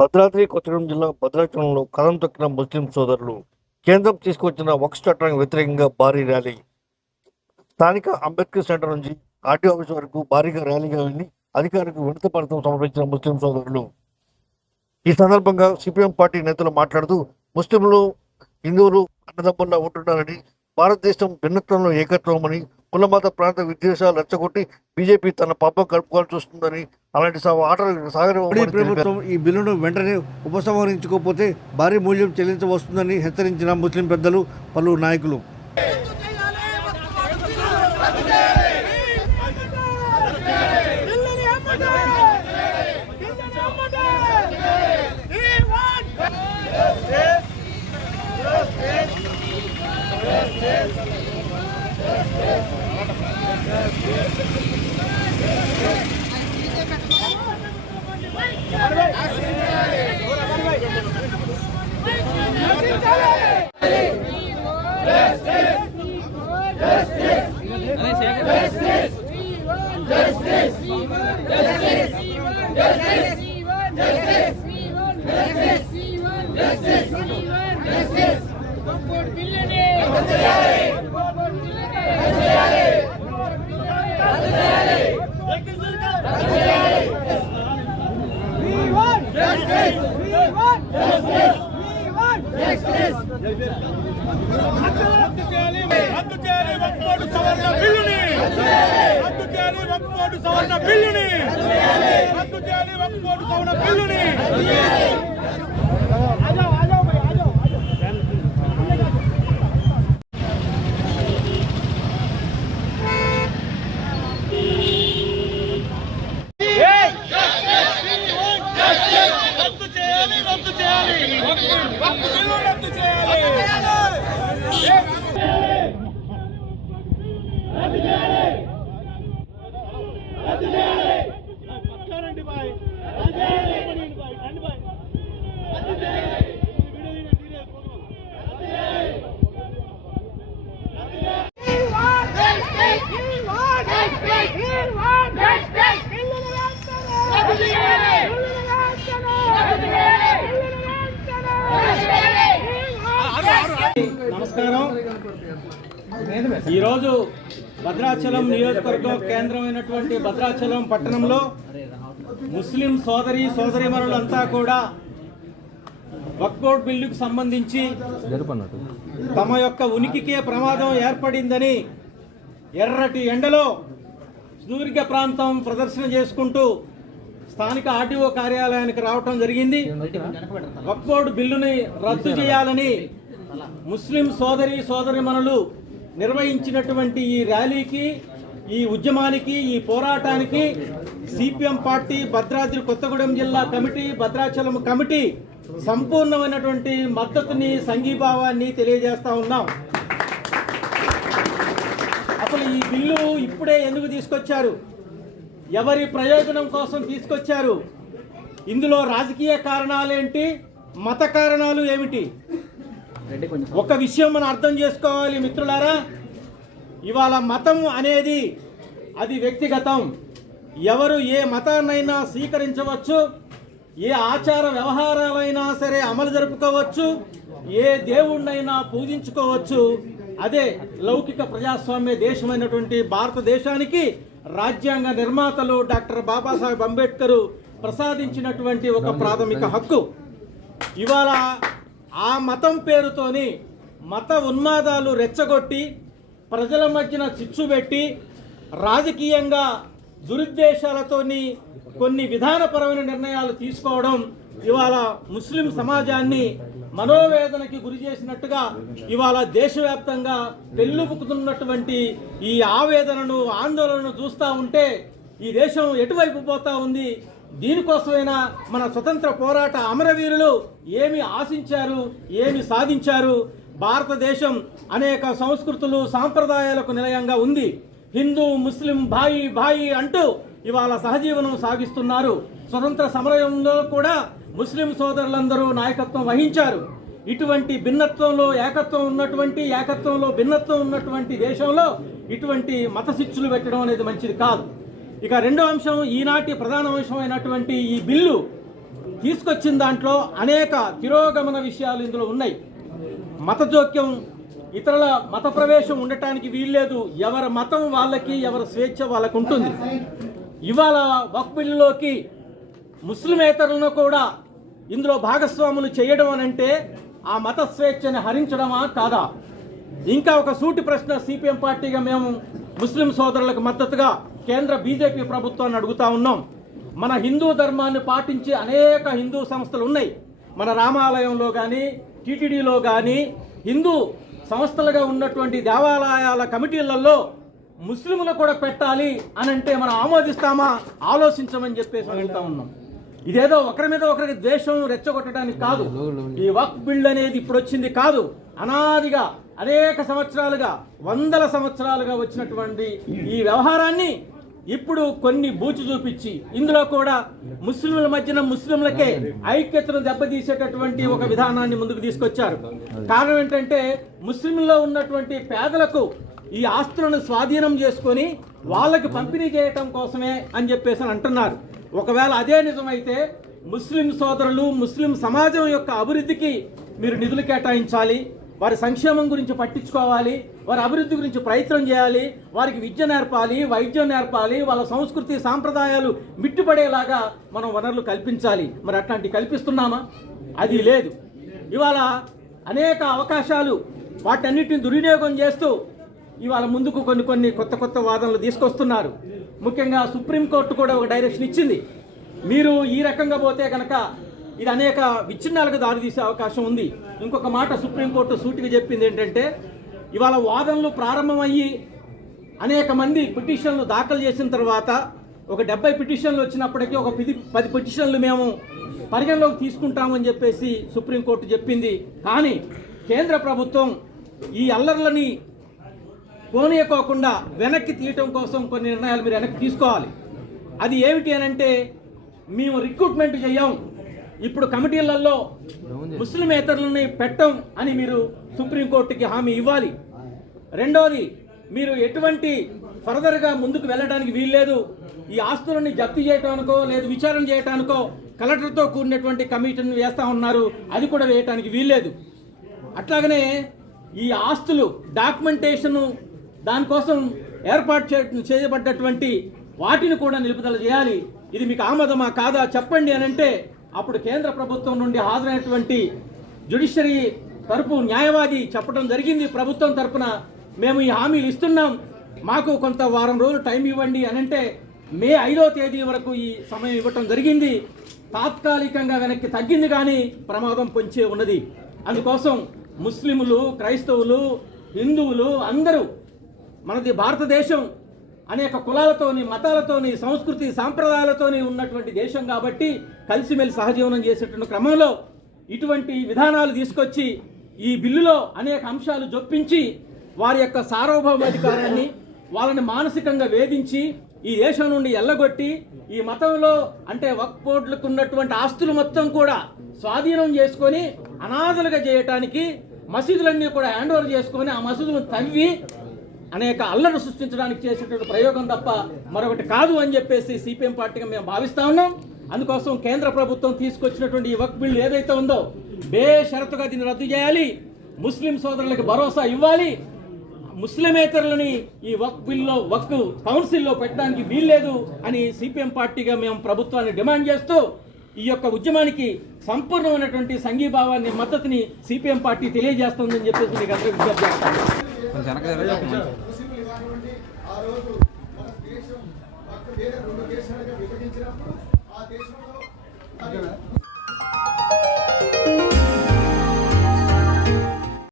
భద్రాద్రి కొత్తగూడెం జిల్లా భద్రాచలంలో కదం తొక్కిన ముస్లిం సోదరులు. కేంద్రం తీసుకొచ్చిన వక్ఫ్ చట్టానికి వ్యతిరేకంగా భారీ ర్యాలీ. స్థానిక అంబేద్కర్ సెంటర్ నుంచి ఆర్టీ ఆఫీస్ వరకు భారీగా ర్యాలీగా వెళ్లి అధికారులకు వినతి పత్రం సమర్పించిన ముస్లిం సోదరులు. ఈ సందర్భంగా సిపిఎం పార్టీ నేతలు మాట్లాడుతూ ముస్లింలు హిందువులు అన్నదమ్ముల్లా ఉంటున్నారని, భారతదేశం భిన్నత్వంలో ఏకత్వమని, కులమత ప్రాంత విద్వేషాలు రెచ్చగొట్టి బీజేపీ తన పాపం కలుపుకోవాలని చూస్తుందని, అలాంటి ఆటలు సాగని ప్రభుత్వం ఈ బిల్లును వెంటనే ఉపసంహరించుకోకపోతే భారీ మూల్యం చెల్లించవస్తుందని హెచ్చరించిన ముస్లిం పెద్దలు, పలువురు నాయకులు. నమస్కారం. ఈరోజు భద్రాచలం నియోజకవర్గం కేంద్రమైనటువంటి భద్రాచలం పట్టణంలో ముస్లిం సోదరీమణులంతా కూడా వక్ఫ్ బోర్డు బిల్లుకు సంబంధించి తమ యొక్క ఉనికికే ప్రమాదం ఏర్పడిందని ఎర్రటి ఎండలో సుదీర్ఘ ప్రాంతం ప్రదర్శన చేసుకుంటూ స్థానిక ఆర్టీఓ కార్యాలయానికి రావటం జరిగింది. వక్ఫ్ బోర్డు బిల్లుని రద్దు చేయాలని ముస్లిం సోదరీమణులు నిర్వహించినటువంటి ఈ ర్యాలీకి, ఈ ఉద్యమానికి, ఈ పోరాటానికి సిపిఎం పార్టీ భద్రాద్రి కొత్తగూడెం జిల్లా కమిటీ, భద్రాచలం కమిటీ సంపూర్ణమైనటువంటి మద్దతుని, సంఘీభావాన్ని తెలియజేస్తా ఉన్నాం. అసలు ఈ బిల్లు ఇప్పుడే ఎందుకు తీసుకొచ్చారు? ఎవరి ప్రయోజనం కోసం తీసుకొచ్చారు? ఇందులో రాజకీయ కారణాలేంటి, మత కారణాలు ఏమిటి? ఒక విషయం మనం అర్థం చేసుకోవాలి మిత్రులారా. ఇవాళ మతం అనేది అది వ్యక్తిగతం. ఎవరు ఏ మతాన్నైనా స్వీకరించవచ్చు, ఏ ఆచార వ్యవహారాలైనా సరే అమలు జరుపుకోవచ్చు, ఏ దేవుణ్ణైనా పూజించుకోవచ్చు. అదే లౌకిక ప్రజాస్వామ్య దేశమైనటువంటి భారతదేశానికి రాజ్యాంగ నిర్మాతలు డాక్టర్ బాబాసాహెబ్ అంబేద్కర్ ప్రసాదించినటువంటి ఒక ప్రాథమిక హక్కు. ఇవాళ ఆ మతం పేరుతోని మత ఉన్మాదాలు రెచ్చగొట్టి ప్రజల మధ్యన చిచ్చు పెట్టి రాజకీయంగా దురుద్దేశాలతోని కొన్ని విధానపరమైన నిర్ణయాలు తీసుకోవడం ఇవాళ ముస్లిం సమాజాన్ని మనోవేదనకి గురి చేసినట్టుగా ఇవాళ దేశవ్యాప్తంగా పెళ్ళుపుకుతున్నటువంటి ఈ ఆవేదనను, ఆందోళనను చూస్తూ ఉంటే ఈ దేశం ఎటువైపు పోతా ఉంది? దీనికోసమైనా మన స్వతంత్ర పోరాట అమరవీరులు ఏమి ఆశించారు, ఏమి సాధించారు? భారతదేశం అనేక సంస్కృతులు, సాంప్రదాయాలకు నిలయంగా ఉంది. హిందూ ముస్లిం భాయి అంటూ ఇవాళ సహజీవనం సాగిస్తున్నారు. స్వతంత్ర సమరంలో కూడా ముస్లిం సోదరులందరూ నాయకత్వం వహించారు. ఇటువంటి భిన్నత్వంలో ఏకత్వం ఉన్నటువంటి, ఏకత్వంలో భిన్నత్వం ఉన్నటువంటి దేశంలో ఇటువంటి మత శిక్షలు పెట్టడం అనేది మంచిది కాదు. ఇక రెండో అంశం, ఈనాటి ప్రధాన అంశమైనటువంటి ఈ బిల్లు తీసుకొచ్చిన దాంట్లో అనేక తిరోగమన విషయాలు ఇందులో ఉన్నాయి. మత జోక్యం, ఇతరుల మత ప్రవేశం ఉండటానికి వీల్లేదు. ఎవరి మతం వాళ్ళకి, ఎవరి స్వేచ్ఛ వాళ్ళకు ఉంటుంది. ఇవాళ వక్ఫ్ బిల్లులోకి ముస్లిమేతరులను కూడా ఇందులో భాగస్వాములు చేయడం అనంటే ఆ మత స్వేచ్ఛని హరించడమా కాదా? ఇంకా ఒక సూటి ప్రశ్న సిపిఎం పార్టీగా మేము ముస్లిం సోదరులకు మద్దతుగా కేంద్ర బీజేపీ ప్రభుత్వాన్ని అడుగుతా ఉన్నాం. మన హిందూ ధర్మాన్ని పాటించే అనేక హిందూ సంస్థలు ఉన్నాయి. మన రామాలయంలో కానీ, టీటీడీలో కానీ హిందూ సంస్థలుగా ఉన్నటువంటి దేవాలయాల కమిటీలలో ముస్లింలు కూడా పెట్టాలి అని అంటే మనం ఆమోదిస్తామా? ఆలోచించమని చెప్పేసి అడుగుతా ఉన్నాం. ఇదేదో ఒకరి మీద ఒకరికి ద్వేషం రెచ్చగొట్టడానికి కాదు. ఈ వక్ఫ్ బిల్ అనేది ఇప్పుడు వచ్చింది కాదు, అనాదిగా అనేక సంవత్సరాలుగా, వందల సంవత్సరాలుగా వచ్చినటువంటి ఈ వ్యవహారాన్ని ఇప్పుడు కొన్ని బూచి చూపించి ఇందులో కూడా ముస్లింల మధ్యన ముస్లింలకే ఐక్యతను దెబ్బతీసేటటువంటి ఒక విధానాన్ని ముందుకు తీసుకొచ్చారు. కారణం ఏంటంటే ముస్లింల్లో ఉన్నటువంటి పేదలకు ఈ ఆస్తులను స్వాధీనం చేసుకొని వాళ్ళకి పంపిణీ చేయటం కోసమే అని చెప్పేసి అంటున్నారు. ఒకవేళ అదే నిజమైతే ముస్లిం సోదరులు, ముస్లిం సమాజం యొక్క అభివృద్ధికి మీరు నిధులు కేటాయించాలి, వారి సంక్షేమం గురించి పట్టించుకోవాలి, వారి అభివృద్ధి గురించి ప్రయత్నం చేయాలి, వారికి విద్య నేర్పాలి, వైద్యం నేర్పాలి, వాళ్ళ సంస్కృతి సాంప్రదాయాలు మిట్టుపడేలాగా మనం వనరులు కల్పించాలి. మరి అట్లాంటివి కల్పిస్తున్నామా? అది లేదు. ఇవాళ అనేక అవకాశాలు వాటన్నిటిని దుర్వినియోగం చేస్తూ ఇవాళ ముందుకు కొన్ని కొత్త వాదనలు తీసుకొస్తున్నారు. ముఖ్యంగా సుప్రీంకోర్టు కూడా ఒక డైరెక్షన్ ఇచ్చింది. మీరు ఈ రకంగా పోతే కనుక ఇది అనేక విచ్ఛిన్నాలకు దారితీసే అవకాశం ఉంది. ఇంకొక మాట సుప్రీంకోర్టు సూటిగా చెప్పింది ఏంటంటే, ఇవాళ వాదనలు ప్రారంభమయ్యి అనేక మంది పిటిషన్లు దాఖలు చేసిన తర్వాత ఒక 70 పిటిషన్లు వచ్చినప్పటికీ ఒక 10 పిటిషన్లు మేము పరిగణలోకి తీసుకుంటామని చెప్పేసి సుప్రీంకోర్టు చెప్పింది. కానీ కేంద్ర ప్రభుత్వం ఈ అల్లర్లని పోనీయకోకుండా వెనక్కి తీయటం కోసం కొన్ని నిర్ణయాలు మీరు వెనక్కి తీసుకోవాలి. అది ఏమిటి అని అంటే, మేము రిక్రూట్మెంట్ చేయం, ఇప్పుడు కమిటీలలో ముస్లిమేతరులని పెట్టం అని మీరు సుప్రీంకోర్టుకి హామీ ఇవ్వాలి. రెండోది, మీరు ఎటువంటి ఫర్దర్గా ముందుకు వెళ్ళడానికి వీల్లేదు. ఈ ఆస్తులని జప్తు చేయటానికో లేదు విచారణ చేయటానికో కలెక్టర్తో కూడినటువంటి కమిటీని వేస్తూ ఉన్నారు, అది కూడా వేయటానికి వీల్లేదు. అట్లాగనే ఈ ఆస్తులు డాక్యుమెంటేషను దానికోసం ఏర్పాటు చేయబడ్డటువంటి వాటిని కూడా నిలుపుదల చేయాలి. ఇది మీకు ఆమోదమా కాదా చెప్పండి అని అంటే అప్పుడు కేంద్ర ప్రభుత్వం నుండి హాజరైనటువంటి జ్యుడిషియరీ తరపు న్యాయవాది చెప్పడం జరిగింది, ప్రభుత్వం తరపున మేము ఈ హామీలు ఇస్తున్నాం, మాకు కొంత వారం రోజులు టైం ఇవ్వండి అని అంటే మే 5వ తేదీ వరకు ఈ సమయం ఇవ్వటం జరిగింది. తాత్కాలికంగా వెనక్కి తగ్గింది, కానీ ప్రమాదం పొంచే ఉన్నది. అందుకోసం ముస్లింలు, క్రైస్తవులు, హిందువులు అందరూ, మనది భారతదేశం అనేక కులాలతోని, మతాలతోని, సంస్కృతి సాంప్రదాయాలతోని ఉన్నటువంటి దేశం కాబట్టి కలిసిమెలిసి సహజీవనం చేసేటువంటి క్రమంలో ఇటువంటి విధానాలు తీసుకొచ్చి ఈ బిల్లులో అనేక అంశాలు జొప్పించి వారి యొక్క సార్వభౌమాధికారాన్ని వాళ్ళని మానసికంగా వేధించి ఈ దేశం నుండి ఎల్లగొట్టి ఈ మతంలో అంటే వక్ఫ్ బోర్డులకు ఉన్నటువంటి ఆస్తులు మొత్తం కూడా స్వాధీనం చేసుకొని అనాథలుగా చేయటానికి మసీదులన్నీ కూడా హ్యాండ్ ఓవర్ చేసుకొని ఆ మసీదులను తవ్వి అనేక అల్లర్లు సృష్టించడానికి చేసేటువంటి ప్రయోగం తప్ప మరొకటి కాదు అని చెప్పేసి సిపిఎం పార్టీగా మేము భావిస్తా ఉన్నాం. అందుకోసం కేంద్ర ప్రభుత్వం తీసుకొచ్చినటువంటి ఈ వక్ఫ్ బిల్ ఏదైతే ఉందో బేషరతుగా దీన్ని రద్దు చేయాలి, ముస్లిం సోదరులకు భరోసా ఇవ్వాలి. ముస్లిమేతరులని ఈ వక్ఫ్ బిల్లో, వక్ఫ్ కౌన్సిల్లో పెట్టడానికి వీల్లేదు అని సిపిఎం పార్టీగా మేము ప్రభుత్వాన్ని డిమాండ్ చేస్తూ ఈ యొక్క ఉద్యమానికి సంపూర్ణమైనటువంటి సంఘీభావాన్ని, మద్దతుని సిపిఎం పార్టీ తెలియజేస్తుందని చెప్పేసి మీకు అందరికీ విజ్ఞప్తి చేస్తాను. ఆ రోజు మన దేశం వేరే 2 దేశాలుగా విభజించినప్పుడు ఆ దేశంలో